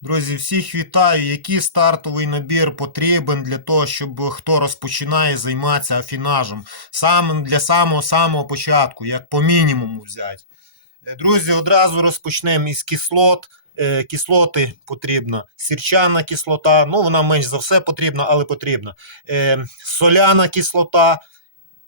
Друзі, всіх вітаю. Який стартовий набір потрібен для того, щоб хто розпочинає займатися афінажем? Саме для самого самого початку, як по мінімуму взяти. Е, Друзі, одразу розпочнемо із кислот. Е, Кислоти потрібна. Сірчана кислота, ну вона менш за все потрібна, але потрібна. Е, Соляна кислота,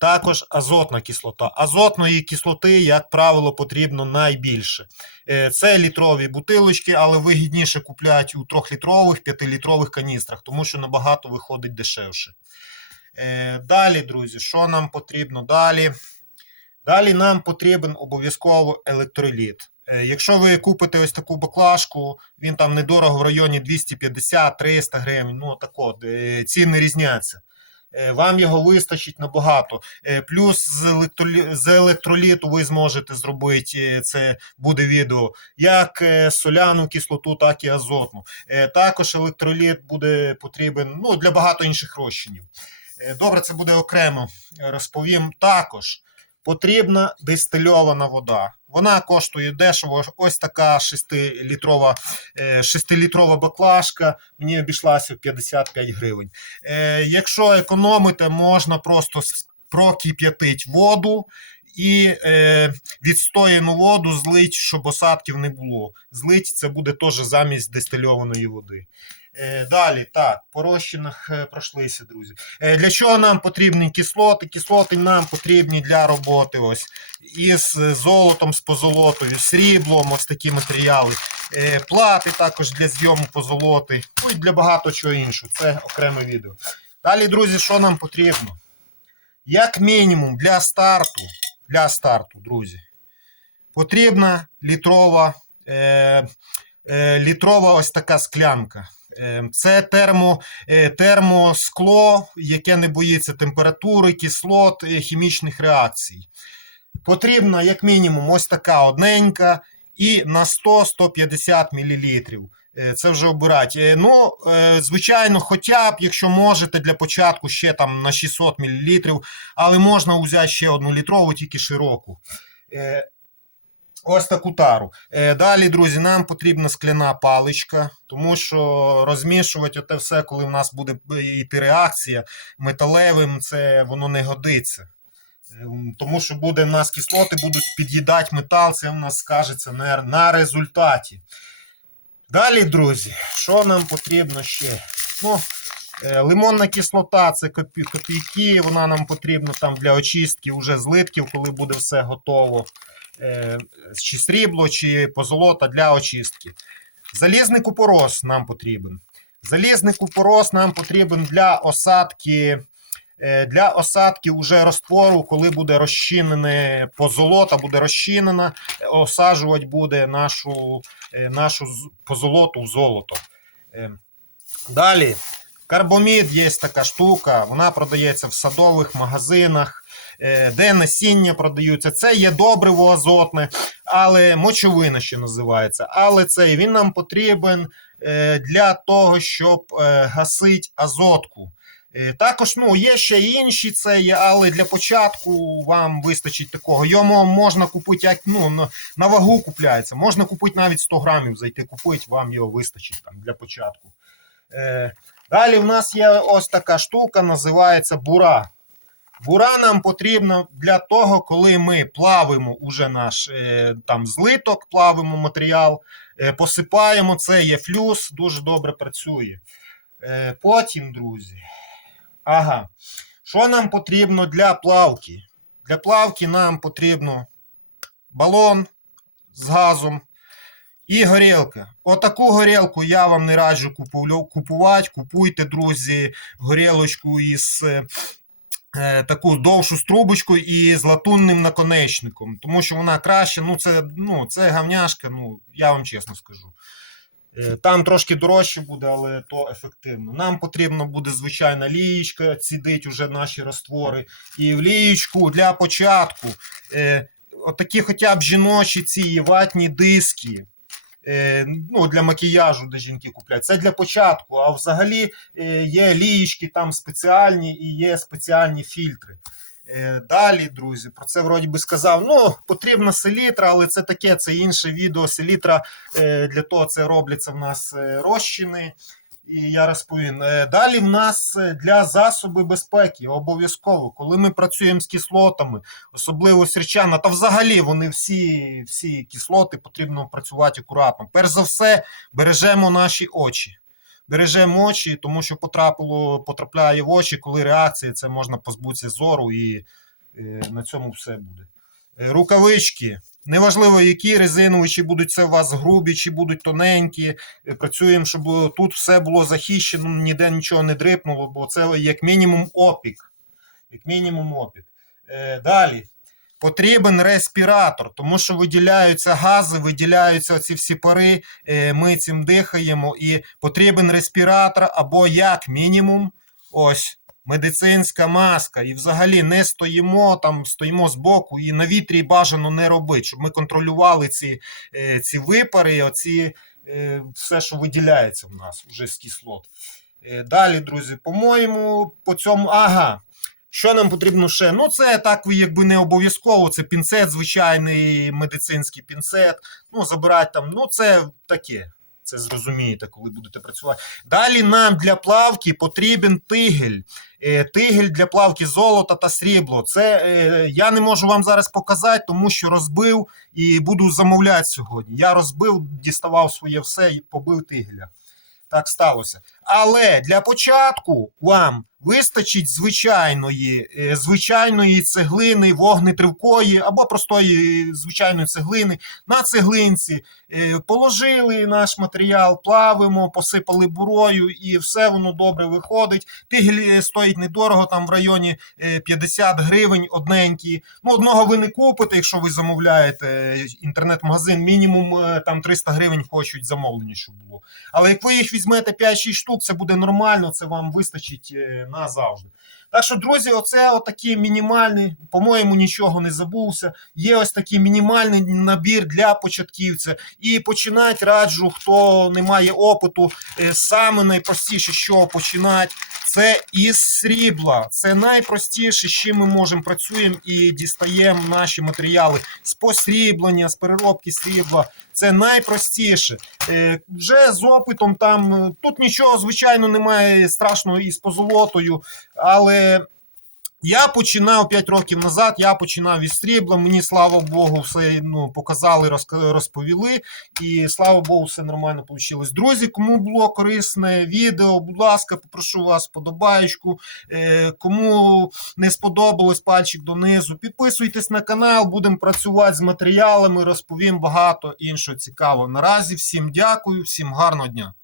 також азотна кислота. Азотної кислоти, як правило, потрібно найбільше. Е, Це літрові бутилочки, але вигідніше купляти у 3-літрових, 5-літрових каністрах, тому що набагато виходить дешевше. Е, Далі, друзі, що нам потрібно далі? Далі нам потрібен обов'язково електроліт. Е, Якщо ви купите ось таку баклажку, він там недорого в районі 250-300 гривень, ну так от, е, ціни різняться. Е, Вам його вистачить набагато. Е, Плюс з, електролі... з електроліту ви зможете зробити, е, це буде відео, як соляну кислоту, так і азотну. Також електроліт буде потрібен ну, для багато інших розчинів. Добре, це буде окремо розповім. Також потрібна дистильована вода. Вона коштує дешево. Ось така 6-літрова, 6-літрова баклажка. Мені обійшлася в 55 гривень. Е, Якщо економите, можна просто прокип'ятить воду і е, відстояну воду злить, щоб осадків не було. Злить це буде теж замість дистильованої води. Е, Далі, так, по розчинах е, пройшлися, друзі. Е, Для чого нам потрібні кислоти? Кислоти нам потрібні для роботи ось із золотом, з позолотою, сріблом, ось такі матеріали. Е, Плати також для зйому позолоти, ну і для багато чого іншого. Це окреме відео. Далі, друзі, що нам потрібно? Як мінімум для старту, для старту, друзі, потрібна літрова, е, е, літрова ось така склянка. Е, Це термо, е, термоскло, яке не боїться температури, кислот, е, хімічних реакцій. Потрібна, як мінімум, ось така одненька і на 100-150 мл. Це вже обирати. Е, Ну, е, звичайно, хоча б, якщо можете для початку ще там на 600 мл, але можна взяти ще одну літрову, тільки широку. Е, Ось таку тару. Е, Далі, друзі, нам потрібна скляна паличка, тому що розмішувати те все, коли в нас буде йти реакція металевим, це воно не годиться. Е, Тому що буде в нас кислоти будуть під'їдати метал, це в нас скажеться на результаті. Далі, друзі, що нам потрібно ще? Ну, е, лимонна кислота це копійки, вона нам потрібна там для очистки уже злитків, коли буде все готово. Е, Чи срібло, чи позолота для очистки. Залізний купорос нам потрібен. Залізний купорос нам потрібен для осадки. Е, Для осадки уже розтвору, коли буде розчинене позолота, буде розчинена, осаджувати буде нашу, е, нашу позолоту в золото. Е, Далі, карбомід є така штука, вона продається в садових магазинах, де насіння продаються. Це є добриво азотне, але мочовина ще називається. Але цей він нам потрібен для того, щоб гасити азотку. Е, Також ну, є ще інші це але для початку вам вистачить такого. Йому можна купити як ну, на, вагу купляється. Можна купити навіть 100 грамів, зайти купити, вам його вистачить там, для початку. Е, Далі в нас є ось така штука, називається бура. Бура нам потрібна для того, коли ми плавимо уже наш е, там злиток, плавимо матеріал, е, посипаємо, це є флюс, дуже добре працює. Потім, друзі, ага, що нам потрібно для плавки? Для плавки нам потрібно балон з газом і горілка. Отаку горілку я вам не раджу купувати. Купуйте, друзі, горілочку із е, таку довшу з трубочкою і з латунним наконечником. Тому що вона краще, ну це, ну, це гавняшка, ну, я вам чесно скажу. Е, Там трошки дорожче буде, але то ефективно. Нам потрібно буде звичайна лієчка, цідить уже наші роствори. І в лієчку для початку е, отакі хоча б жіночі ці ватні диски. Е, ну, для макіяжу, де жінки купляють. Це для початку. А взагалі є лієчки там спеціальні і є спеціальні фільтри. Е, Далі, друзі, про це вроді би сказав. Ну, потрібна селітра, але це таке, це інше відео. Селітра е, для того це робляться в нас е, розчини. І я розповім. Далі в нас для засоби безпеки обов'язково, коли ми працюємо з кислотами, особливо сірчана, та взагалі вони всі, всі кислоти потрібно працювати акуратно. Перш за все, бережемо наші очі. Бережемо очі, тому що потрапило, потрапляє в очі, коли реакція, це можна позбутися зору, і е, на цьому все буде. Е, Рукавички. Неважливо, які резинові, чи будуть це у вас грубі, чи будуть тоненькі. Е, Працюємо, щоб тут все було захищено, ніде нічого не дрипнуло, бо це як мінімум опік. Як мінімум опік. Далі. Потрібен респіратор, тому що виділяються гази, виділяються ці всі пари, е, ми цим дихаємо, і потрібен респіратор або як мінімум, ось медицинська маска. І взагалі не стоїмо там, стоїмо збоку, і на вітрі бажано не робити, щоб ми контролювали ці, е, ці випари, оці, е, все, що виділяється в нас вже з кислот. Далі, друзі, по-моєму, по цьому. Ага. Що нам потрібно ще? Ну, це так якби не обов'язково. Це пінцет, звичайний медицинський пінцет. Ну, забирати там, ну це таке. Це зрозумієте, коли будете працювати. Далі нам для плавки потрібен тигель. Е, Тигель для плавки золота та срібло. Це е, я не можу вам зараз показати, тому що розбив і буду замовляти сьогодні. Я розбив, діставав своє все і побив тигеля. Так сталося. Але для початку вам вистачить звичайної, е, звичайної цеглини вогнетривкої або простої е, звичайної цеглини на цеглинці. Е, Положили наш матеріал, плавимо, посипали бурою і все воно добре виходить. Тигель стоїть недорого, там в районі е, 50 гривень одненькі. Ну, одного ви не купите, якщо ви замовляєте інтернет-магазин, мінімум там 300 гривень хочуть замовлення, щоб було. Але як ви їх візьмете 5-6 штук, це буде нормально, це вам вистачить назавжди. Так що, друзі, оце отакий мінімальний, по-моєму, нічого не забувся. Є ось такий мінімальний набір для початківця. І починати раджу, хто не має опиту, е, саме найпростіше, що починати, це із срібла. Це найпростіше, з чим ми можемо працюємо і дістаємо наші матеріали з посріблення, з переробки срібла. Це найпростіше. Е, вже з опитом там е, тут нічого, звичайно, немає страшного із позолотою, але. Я починав 5 років назад, я починав із срібла. Мені слава Богу, все ну, показали, розповіли. І слава Богу, все нормально вийшло. Друзі, кому було корисне відео, будь ласка, попрошу вас подобаєчку. Е, кому не сподобалось пальчик донизу, підписуйтесь на канал, будемо працювати з матеріалами, розповім багато іншого цікавого. Наразі всім дякую, всім гарного дня.